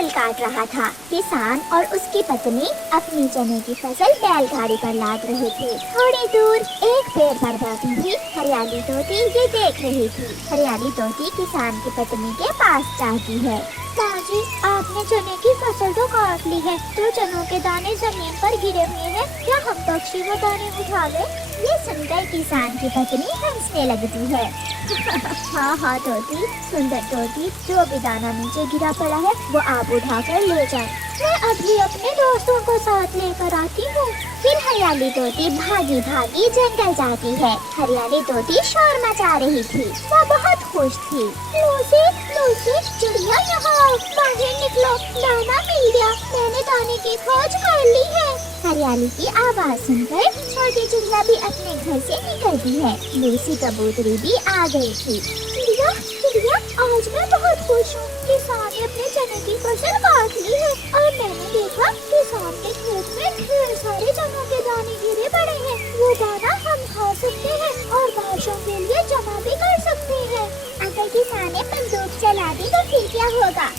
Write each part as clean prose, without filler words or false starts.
फसल काट रहा था। किसान और उसकी पत्नी अपनी चने की फसल बैलगाड़ी पर लाद रहे थे। थोड़ी दूर एक पेड़ पर बैठी हुई हरियाली तोती ये देख रही थी। हरियाली तोती किसान की पत्नी के पास जाती है। माँ जी, आपने चने की फसल तो काट ली है, तो चनों के दाने जमीन पर गिरे हुए हैं, क्या हम पक्षी वो दाने उठा ले? ये सुनकर किसान की पत्नी हंसने लगती है। हाँ हाँ तोती, सुंदर तोती, जो भी दाना नीचे गिरा पड़ा है वो आप उठा कर ले जाए। मैं अभी अपने दोस्तों को साथ लेकर आती हूँ। फिर हरियाली तोती भागी भागी जंगल जाती है। हरियाली तोती शोर मचा रही थी, वो बहुत खुश थी। लूसी, लूसी, चिड़िया यहाँ आओ, बाहर निकलो, दाना मिल गया, मैंने दाने की खोज कर ली है। हरियाली की आवाज सुनकर छोटी चिड़िया भी अपने घर से निकलती है। लूसी कबूतरी भी आ गई थी। चिड़िया, चिड़िया, आज मैं बहुत खुश हूँ। किसान ने अपने चने की फसल काट ली है और मैंने देखा किसान के खेत में ढेर सारे चनों के दाने गिरे पड़े हैं। वो दाना हम खा सकते हैं और बारिशों के लिए जमा भी कर सकते हैं। अगर किसान ने बंदूक चला दी तो फिर क्या होगा?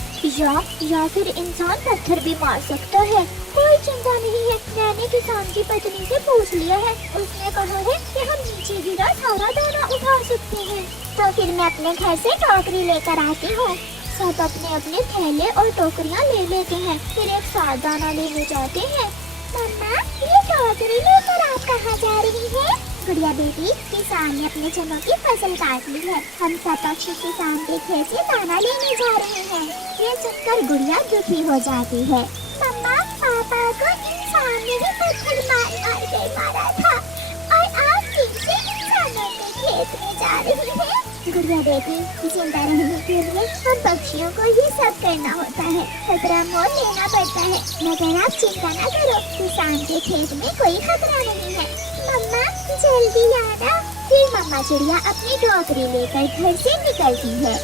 या फिर इंसान पत्थर भी मार सकता है। कोई चिंता नहीं है, मैंने किसान की पत्नी से पूछ लिया है। उसने कहा है कि हम नीचे गिरा सारा दाना उठा सकते हैं। तो फिर मैं अपने घर से टोकरी लेकर आती हूँ। सब अपने अपने थैले और टोकरियाँ ले लेते हैं, फिर एक साथ दाना लेने जाते हैं। मम्मा, ये टोकरी लेकर आप कहाँ जा रही हैं? गुड़िया बेटी, किसान ने अपने चनों की फसल काट ली है, हम सब पक्षी किसान के खेत से दाना लेने जा रहे हैं। ये सुनकर गुड़िया दुखी हो जाती है। मम्मा, पापा को इंसान ने ही पत्थर मार मार के मारा था और आप फिर से इंसानों के खेत में जा रही हैं। गुड़िया बेटी, जिंदा रहने के लिए हम पक्षियों को ही सब करना होता है, खतरा मोल लेना पड़ता है। मगर आप चिंता न करो, किसान के खेत में कोई खतरा नहीं है। मम्मा, जल्दी आना। फिर मम्मा चिड़िया अपनी टोकरी लेकर घर से निकलती है।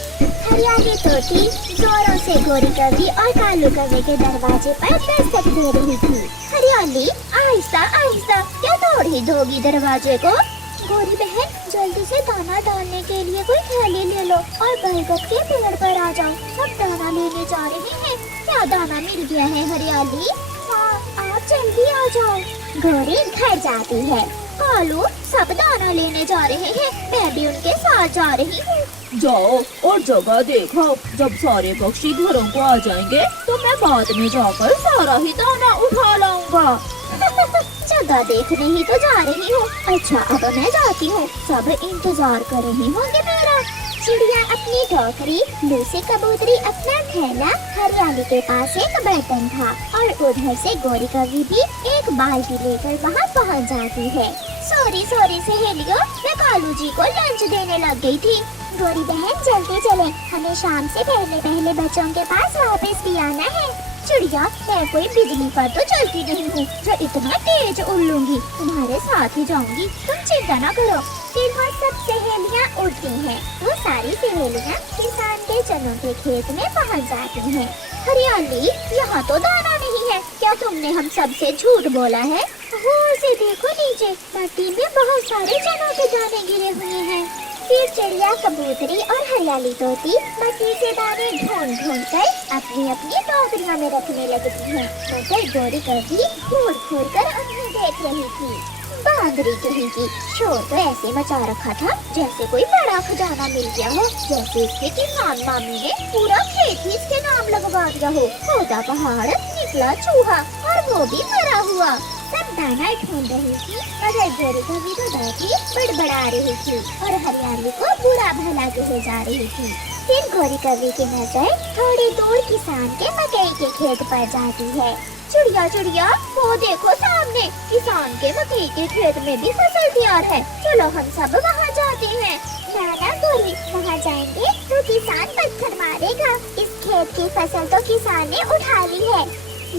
हरियाली तोती जोरों से गोरी कवि और कालू कवि के दरवाजे पर दस्तक दे रही थी। हरियाली, आहिस्ता आहिस्ता, क्या तोड़ ही दोगी दरवाजे को? गोरी बहन, जल्दी से दाना डालने के लिए कोई थैली ले लो और बरगद के पेड़ पर आ जाओ, सब दाना लेने जा रहे हैं। क्या दाना मिल गया है हरियाली? हाँ, आप जल्दी आ जाओ। गोरी घर जाती है। कालू, सब दाना लेने जा रहे हैं, मैं भी उनके साथ जा रही हूँ। जाओ और जगह देखो, जब सारे पक्षी घरों को आ जाएंगे तो मैं बाद में जाकर सारा ही दाना उठा लाऊंगा। जगह देखने ही तो जा रही हूँ। अच्छा, अब मैं जाती हूँ, सब इंतजार कर रही होंगे मेरा। चिड़िया अपनी टोकरी, लूसी कबूतरी अपना थैला, हरियाली के पास एक बर्तन था और उधर से गोरी कवि भी एक बाल्टी लेकर वहाँ पहुँच जाती है। सॉरी सॉरी सहेलियों, मैं कालू जी को लंच देने लग गई थी। गोरी बहन जल्दी चले, हमें शाम से पहले पहले बच्चों के पास वापस भी आना है। चिड़िया, मैं कोई बिजली पर तो चलती नहीं हूँ जो इतना तेज उड़ लूंगी, तुम्हारे साथ ही जाऊंगी, तुम चिंता न करो। फिर वहाँ सब सहेलियाँ उड़ती हैं, तो सारी सहेलियाँ किसान के चनों के खेत में पहुँच जाती हैं। हरियाली, यहाँ तो दाना नहीं है, क्या तुमने हम सब से झूठ बोला है? वो से देखो नीचे, मट्टी में बहुत सारे चनों के दाने गिरे हुए हैं। फिर चिड़िया, कबूतरी और हरियाली तोती मट्टी से दाने ढूंढ ढूंढ कर अपनी अपनी टोकरियों में रखने लगती हैं। मगर गोरी कवि घूर घूर कर उन्हें देख रही थी। बांदरी कहीं की शोर तो ऐसे मचा रखा था जैसे कोई बड़ा खजाना मिल गया हो, जैसे इसके किसान मामी ने पूरा खेत ही इसके नाम लगवा दिया हो। खोदा पहाड़, निकला चूहा और वो भी मरा हुआ। सब दाना ढूंढ रही थी मगर गोरी कवि तो बैठी बड़बड़ा रही थी और हरियाली को बुरा भला कहे जा रही थी। फिर गोरी कवि की नजर थोड़ी दूर किसान के मकई के खेत पर जाती है। चिड़िया चिड़िया, वो देखो सामने, किसान के मकई के खेत में भी फसल तैयार है, चलो हम सब वहाँ जाते हैं। नाना गोरी, वहाँ जाएंगे तो किसान पत्थर मारेगा, इस खेत की फसल तो किसान ने उठा ली है।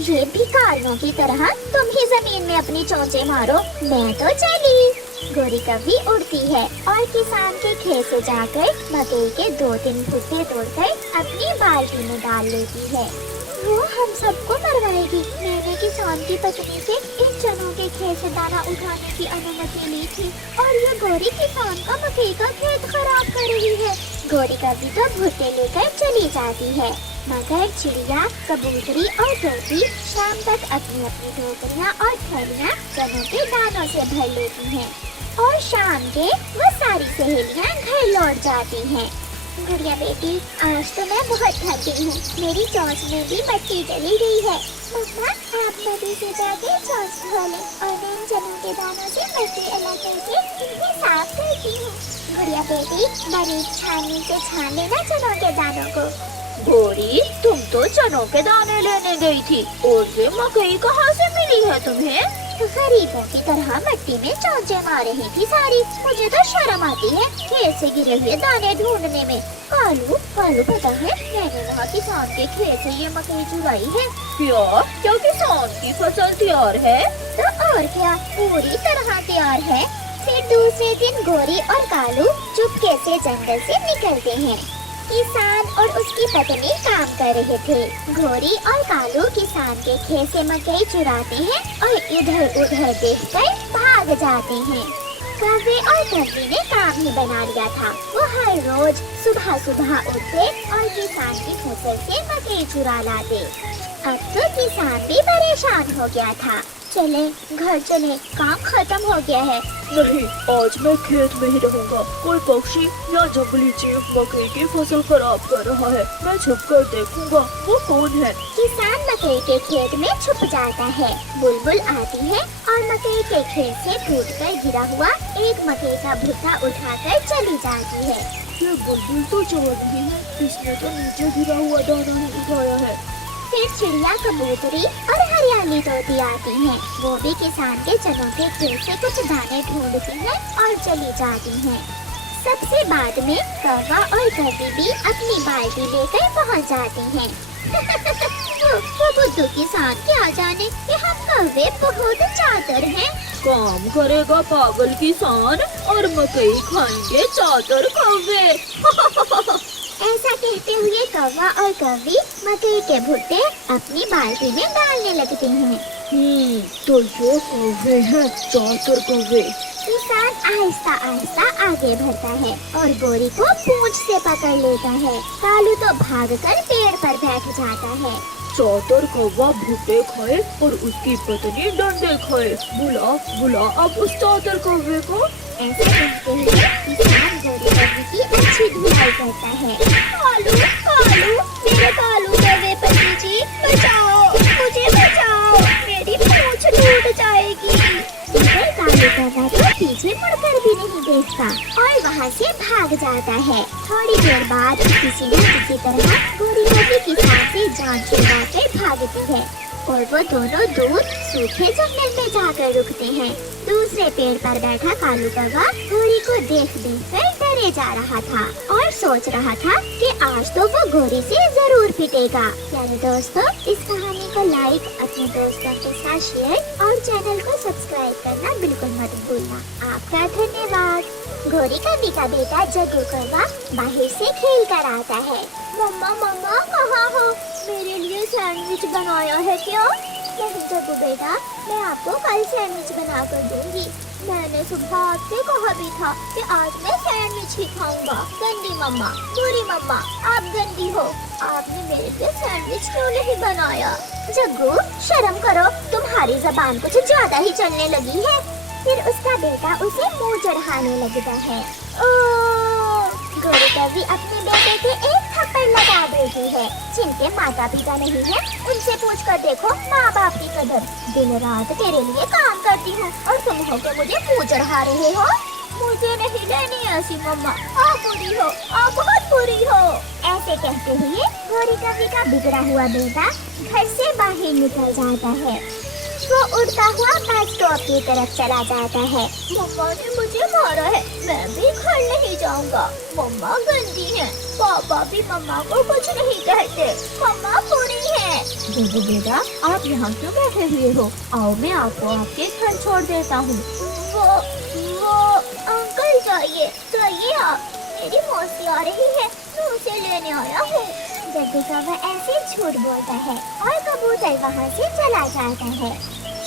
ये भिखारियों की तरह तुम ही जमीन में अपनी चोंचे मारो, मैं तो चली। गोरी कवि उड़ती है और किसान के खेत से जाकर मकई के 2-3 भुट्टे तोड़कर अपनी बाल्टी में डाल लेती है। वो हम सबको मरवाएगी। मैंने किसान की पत्नी से इन चनों के खेत से दाना उठाने की अनुमति ली थी और ये गोरी किसान का मकई का खेत खराब कर रही है। गोरी कभी तो भुट्टे लेकर चली जाती है, मगर चिड़िया, कबूतरी और तोती शाम तक अपनी अपनी टोकरियाँ और थैलियाँ चनों के दानों से भर लेती हैं और शाम के वो सारी सहेलियाँ घर लौट जाती हैं। गुड़िया बेटी, आज तो मैं बहुत थक गई हूँ। मेरी चोंच में भी बत्ती चली गई है। मम्मा, आप नदी से जाके चोंच धो लें और मैं इन चनों के दानों से बत्ती अलग करके इन्हें साफ करती हूँ। गुड़िया बेटी, बारीक छाननी से छान लेना चनों के दानों को। गोरी, तुम तो चनों के दाने लेने गई थी और ये मकई कहाँ से मिली है तुम्हें? गरीबों की तरह मिट्टी में चोंचे मार रही थी सारी। मुझे तो शर्म आती है खेत से गिरे हुए दाने ढूंढने में। कालू, पता है मैंने वहाँ किसान के खेत से ये मकई चुराई है। क्या किसान की फसल तैयार है? तो और क्या, पूरी तरह तैयार है। फिर दूसरे दिन गोरी और कालू चुपके से जंगल से निकलते हैं। किसान और उसकी पत्नी काम कर रहे थे। गोरी और कालू किसान के खेत से मकई चुराते हैं और इधर उधर देखकर भाग जाते हैं। कौवे और कौवी ने काम ही बना लिया था। वो हर रोज सुबह सुबह उठते और किसान की फसल से मकई चुरा लाते। अब तो किसान भी परेशान हो गया था। चले घर चले, काम खत्म हो गया है। नहीं, आज मैं खेत में ही रहूंगा। कोई पक्षी या जंगली जीव मकई की फसल खराब कर रहा है। मैं छुप कर देखूंगा वो कौन है। किसान मकई के खेत में छुप जाता है। बुलबुल आती है और मकई के खेत से टूटकर गिरा हुआ एक मकई का भुट्टा उठाकर चली जाती है। ये बुलबुल तो चोर नहीं है, इसने तो नीचे गिरा हुआ दाना ही उठाया है। फिर चिड़िया, कबूतरी और हरियाली तोती आती हैं। वो भी किसान के चनों के खेत से कुछ दाने ढूंढती हैं और चली जाती हैं। सबसे बाद में कौवा और कौवी भी अपनी बाल्टी लेकर पहुंच जाती हैं। वो बुद्धू किसान क्या जाने कि हम कौवे बहुत चातर हैं। काम करेगा पागल किसान और मकई खाएंगे चातर कौवे। ऐसा कहते हुए कौवा और कौवी मकई के भुट्टे अपनी बाल्टी में डालने लगते हैं। तो ये कौवे हैं, चातर कौवे। किसान आहिस्ता आहिस्ता आगे बढ़ता है और गोरी को पूंछ से पकड़ लेता है। कालू तो भागकर पेड़ पर बैठ जाता है। चातर कौवा भुट्टे खाए और उसकी पत्नी डंडे खाए। बुला अब उस चातर कौवे को। ऐसा कहते हुए किसान गोरी कौवे की अच्छी धुलाई करता है। कालू, मेरे कालू कौवे पत्नी जी, बचाओ, मुझे बचाओ, मेरी पूंछ टूट जाएगी। मगर कालू कौवा तो पीछे मुड़कर भी नहीं देखता और वहाँ से भाग जाता है। थोड़ी देर बाद किसी न किसी तरह गोरी कौवे किसान से जान छुड़ा कर भागती है और वो दोनों दूर सूखे जंगल में जाकर रुकते हैं। दूसरे पेड़ पर बैठा कालू कौवा गोरी को देख कर डरे जा रहा था और सोच रहा था कि आज तो वो गोरी से जरूर पिटेगा। प्यारे दोस्तों, इस कहानी को लाइक, अपने दोस्तों के साथ शेयर और चैनल को सब्सक्राइब करना बिल्कुल मत भूलना। आपका धन्यवाद। गोरी कौवी का बेटा जग्गू कौवा बाहर से खेल कर आता है। मम्मा कहाँ हो? मेरे लिए सैंडविच बनाया है क्या? नहीं जग्गू बेटा, मैं आपको कल सैंडविच बना कर दूंगी। मैंने सुबह आपसे कहा भी था कि आज मैं सैंडविच ही खाऊंगा। गंदी मम्मा, बुरी मम्मा, आप गंदी हो। आपने मेरे लिए सैंडविच क्यों नहीं बनाया? जग्गू, शर्म करो, तुम्हारी जबान कुछ ज्यादा ही चलने लगी है। फिर उसका बेटा उसे मुंह चढ़ाने लगता है। गोरी कौवी अपने बेटे के एक थप्पड़ लगा देती है। जिनके माता पिता नहीं है उनसे पूछ कर देखो माँ बाप की कदर। दिन रात तेरे लिए काम करती हूँ और तुम हो के मुझे मुँह चढ़ा रहे हो। मुझे नहीं लेनी ऐसी मम्मा, आप बुरी हो, आप बहुत बुरी हो। ऐसे कहते हुए गोरी कौवी का बिगड़ा हुआ बेटा घर से बाहर निकल जाता है। वो उड़ता हुआ बस स्टॉप की तरफ चला जाता है। मम्मा ने मुझे मारा है, मैं भी घर नहीं जाऊंगा। मम्मा गंदी है, पापा भी मम्मा को कुछ नहीं कहते, मम्मा बुरी है। जग्गू बेटा, आप यहाँ क्यों बैठे हुए हो? आओ मैं आपको आपके घर छोड़ देता हूँ। वो अंकल जाइए आप, मेरी मौसी आ रही है, मैं उसे लेने आया हूँ। जग्गू कौवा ऐसे झूठ बोलता है और कबूतर वहाँ से चला जाता है।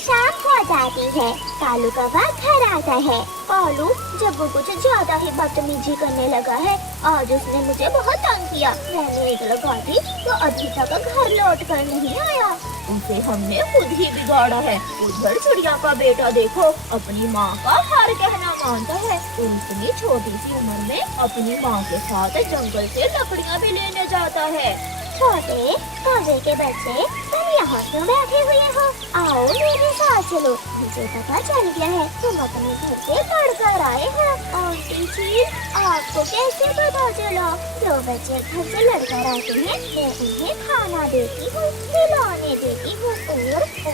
शाम हो जाती है। कालू कौवा घर आता है। कालू, जग्गू कुछ ज्यादा ही बदतमीजी करने लगा है। आज उसने मुझे बहुत तंग किया। मैंने एक लगाई तो अभी तक घर लौट कर नहीं आया। उसे हमने खुद ही बिगाड़ा है। उधर चिड़िया का बेटा देखो, अपनी माँ का हर कहना मानता है। वो इतनी छोटी सी उम्र में अपनी माँ के साथ जंगल से लकड़ियाँ भी लेने जाता है। छोटे कौवे के बच्चे, तुम यहाँ क्यों बैठे हुए हो? आओ मेरे साथ चलो। मुझे पता चल गया है तुम अपने घर से लड़कर आए हो। आंटी जी, आपको कैसे पता चला? जो बच्चे घर से लड़कर आते हैं मैं उन्हें खाना देती हूँ, खिलौने देती हूँ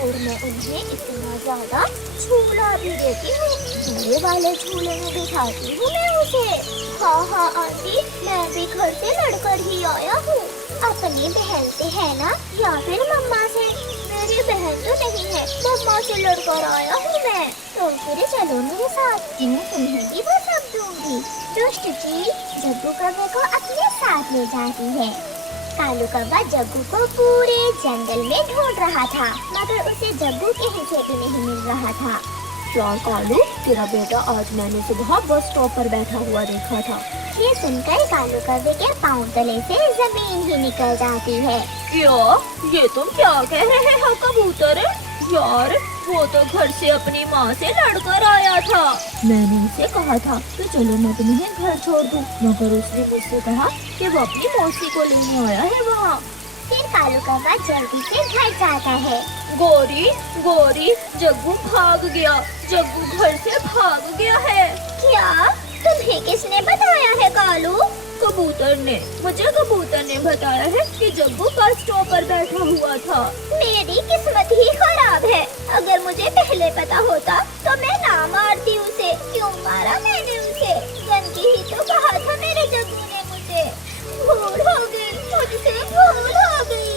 और मैं उन्हें इतना ज्यादा झूला भी देती हूँ। बड़े वाले झूले में बिठाती हूँ मैं उसे। हाँ आंटी, मैं भी घर से लड़कर ही आया हूँ। अपनी बहन से है ना, या फिर मम्मा से? मेरी बहन तो नहीं है, मम्मा से लड़कर आया हूँ मैं। तो फिर चलो मेरे साथ, मैं तुम्हें भी वो सब दूंगी। दुष्ट चील जग्गू कौवे को अपने साथ ले जाती है। कालू कौवा जग्गू को पूरे जंगल में ढूंढ रहा था, मगर उसे जग्गू कहीं से भी नहीं मिल रहा था। क्या कालू, तेरा बेटा आज मैंने सुबह बस स्टॉप पर बैठा हुआ देखा था। ये सुनकर कालू कौवे के पाँव तले से जमीन ही निकल जाती है। क्या? ये तुम क्या कह रहे हो कबूतर? यार, वो तो घर से अपनी माँ से लड़कर आया था। मैंने उसे कहा था तो चलो मैं तुम्हें घर छोड़ दूँ, मगर उसने मुझसे कहा कि वो अपनी मौसी को लेने आया है वहाँ। फिर कालू कौवा जल्दी से घर जाता है। गोरी, जग्गू भाग गया। जग्गू घर से भाग गया है। क्या? तुम्हें किसने बताया है कालू? कबूतर ने बताया है कि जग्गू बस स्टॉप पर बैठा हुआ था। मेरी किस्मत ही खराब है। अगर मुझे पहले पता होता तो मैं ना मारती उसे। क्यों मारा मैंने उसे? गंदगी ही तो कहा था मेरे जग्गू ने मुझे। भूल हो गई, मुझसे भूल हो गई।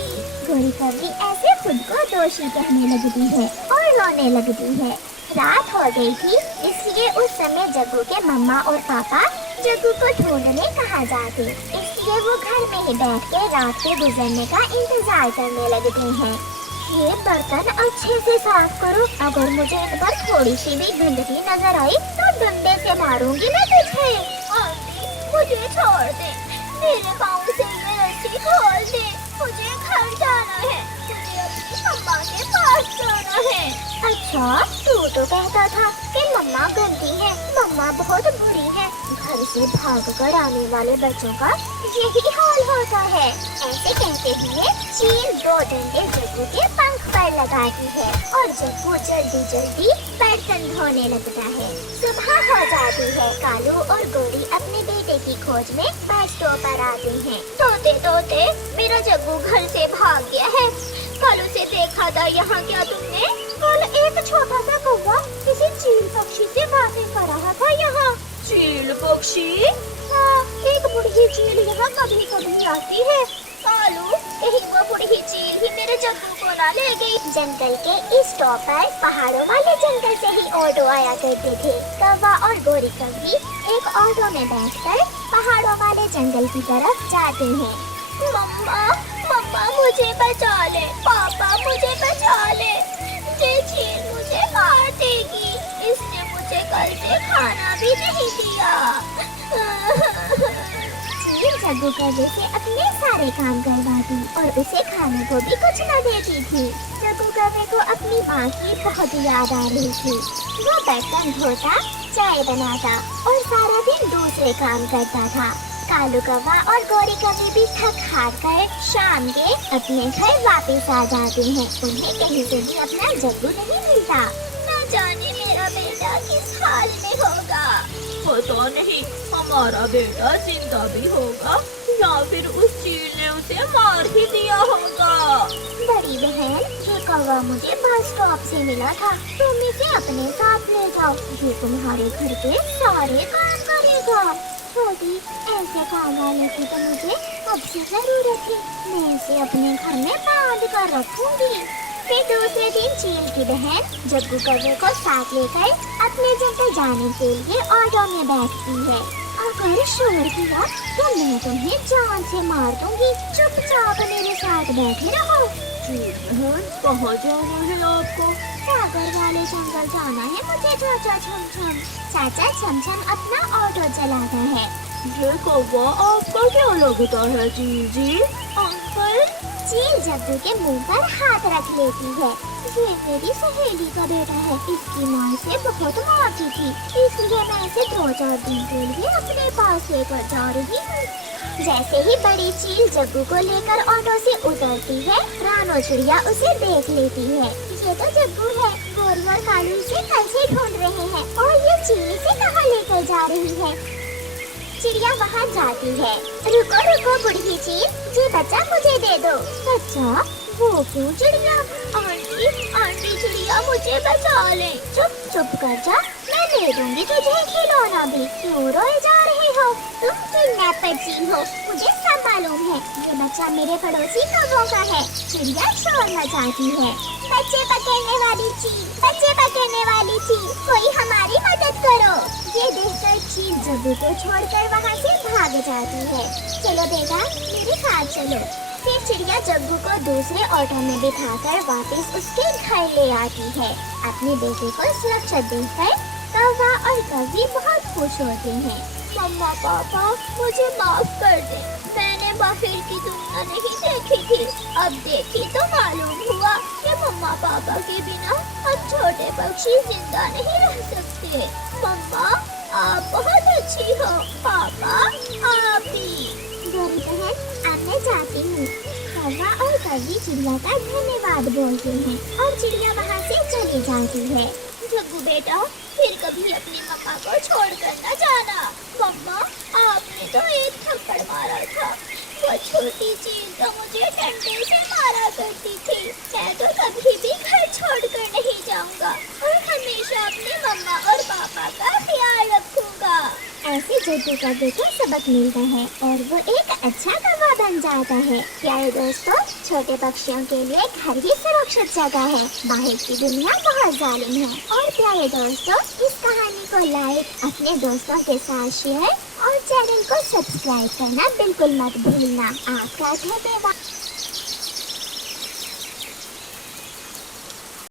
गोरी कौवी ऐसे खुद को दोषी कहने लगती है और रोने लगती है। रात हो गई थी, इसलिए उस समय जग्गू के मम्मा और पापा जग्गू को ढूंढने कहाँ जाते, इसलिए वो घर में ही बैठ के रात के गुजरने का इंतजार करने लगते हैं। ये बर्तन अच्छे से साफ करो, अगर मुझे इन पर थोड़ी सी भी गंदगी नजर आई तो डंडे से मारूंगी मैं तुझे। आंटी, मुझे छोड़ दे, मेरे पाँव से ये रस्सी खोल दे। मुझे घर जाना है, मुझे अपनी मम्मा के पास जाना है। अच्छा, तू तो कहता था कि मम्मा गंदी है, मम्मा बहुत बुरी है। घर से भागकर आने वाले बच्चों का यही हाल होता है। ऐसे कहते हुए चील 2 डंडे जग्गू के पंख पर लगाती है और जग्गू जल्दी बर्तन धोने लगता है। सुबह हो जाती है। कालू और गोरी अपने बेटे की खोज में बस स्टॉप पर आते हैं। तोते, मेरा जग्गू घर से भाग गया है। कल उसे देखा था यहाँ, क्या तुमने? कल एक छोटा सा कौवा किसी चील पक्षी से बातें कर रहा था यहाँ। चील पक्षी? हाँ, एक बुढ़ी चील यहाँ कभी कभी आती है। कालू, कहीं वो बुढ़ी चील ही मेरे जग्गू को ना ले गई। जंगल के इस स्टॉप पर पहाड़ों वाले जंगल से ही ऑटो आया करते थे। कौवा और गोरी कौवी एक ऑटो में बैठकर पहाड़ों वाले जंगल की तरफ जाते हैं। मम्मा मुझे बचा ले, पापा मुझे बचा ले, ये चील मुझे मार देगी। इसने मुझे कल से खाना भी नहीं दिया। चील जग्गू कौवे से अपने सारे काम करवाती और उसे खाने को भी कुछ न देती थी। जग्गू कौवे को अपनी माँ की बहुत याद आ रही थी। वो बर्तन धोता, चाय बनाता और सारा दिन दूसरे काम करता था। कालू कौवा और गोरी कौवी भी थक हार कर शाम के अपने घर वापस आ जाते हैं। उन्हें कहीं से भी अपना जग्गू नहीं मिलता। न जाने मेरा बेटा किस हाल में होगा। पता नहीं, हमारा बेटा जिंदा भी होगा या फिर उस चील ने उसे मार ही दिया होगा। बड़ी बहन, ये कौवा मुझे बस स्टॉप से मिला था, तुम इसे अपने साथ ले जाओ, ये तुम्हारे घर के सारे काम करेगा। छोटी, ऐसे काम वाले की तो मुझे अब से जरूरत है, मैं इसे अपने घर में बांध कर रखूंगी। फिर दूसरे दिन चील की बहन जग्गू कौवे को साथ लेकर अपने जंगल जाने के लिए ऑटो में बैठती है। अगर शोर किया तो मैं तुम्हें जान से मार दूंगी। चुपचाप मेरे साथ बैठे रहो। ठीक है, कहाँ जाना है आपको? सागर वाले जंगल जाना है मुझे चाचा छमछम। चाचा छमछम अपना ऑटो चलाता है। ये कौवा आपका क्या लगता है चील जी? अंकल, चील जग्गू के मुंह पर हाथ रख लेती है। ये मेरी सहेली का बेटा है, इसकी माँ इसे बहुत मारती थी, इसलिए मैं इसे 2-4 दिन के लिए अपने पास लेकर जा रही हूँ। जैसे ही बड़ी चील जग्गू को लेकर ऑटो से उतरती है, रानो चिड़िया उसे देख लेती है। ये तो जग्गू है, गोरी और कालू इसे कल से ढूंढ रहे हैं और ये चील इसे कहाँ लेकर जा रही है। चिड़िया वहाँ जाती है। रुको रुको बुढ़ी चील, ये बच्चा मुझे दे दो। बच्चा? वो क्यों चिड़िया? आंटी चिड़िया मुझे बचा ले। चुप कर जा, मैं दे दूंगी तुझे खिलौना भी। क्यों रोए जा रहे हो? तुम किडनैपर चील हो, मुझे सब मालूम है। ये बच्चा मेरे पड़ोसी कौवों का है। चिड़िया शोर मचाती है। बच्चे पकड़ने वाली चील, बच्चे पकड़ने वाली चील, कोई हमारी मदद करो। ये देखकर चील जग्गू को छोड़कर वहाँ से भाग जाती है। चलो बेटा, मेरे साथ चलो। फिर चिड़िया जग्गू को दूसरे ऑटो में बिठाकर वापस उसके घर ले आती है। अपने बेटे को सुरक्षित देखकर कौवा और कौवी बहुत खुश होते हैं। मम्मा पापा मुझे माफ कर दे, मैंने बाहर की दुनिया नहीं देखी थी। अब देखी तो मालूम हुआ कि मम्मा पापा के बिना हम छोटे पक्षी जिंदा नहीं रह सकते। मम्मा आप बहुत अच्छी हो, पापा आप भी। गोरी बहन, अब मैं जाती हूँ। कौवा और कौवी चिड़िया का धन्यवाद बोलते हैं और चिड़िया वहाँ से चली जाती है। जग्गू बेटा, फिर कभी अपनी मम्मा को छोड़कर न जाना। मम्मा आपने तो एक थप्पड़ मारा था, वो छोटी चील तो मुझे डंडे से मारा करती थी। मैं तो कभी भी घर छोड़कर नहीं जाऊंगा और हमेशा अपनी मम्मा और पापा का ख्याल रखूंगा। ऐसे जग्गू का बेटा सबक मिलता है और वो एक अच्छा कौवा बन जाता है। प्यारे दोस्तों, छोटे पक्षियों के लिए घर ही सुरक्षित जगह है, बाहर की दुनिया बहुत जालिम है। और प्यारे दोस्तों, इस कहानी को लाइक, अपने दोस्तों के साथ शेयर और चैनल को सब्सक्राइब करना बिल्कुल मत भूलना। आपका धन्यवाद।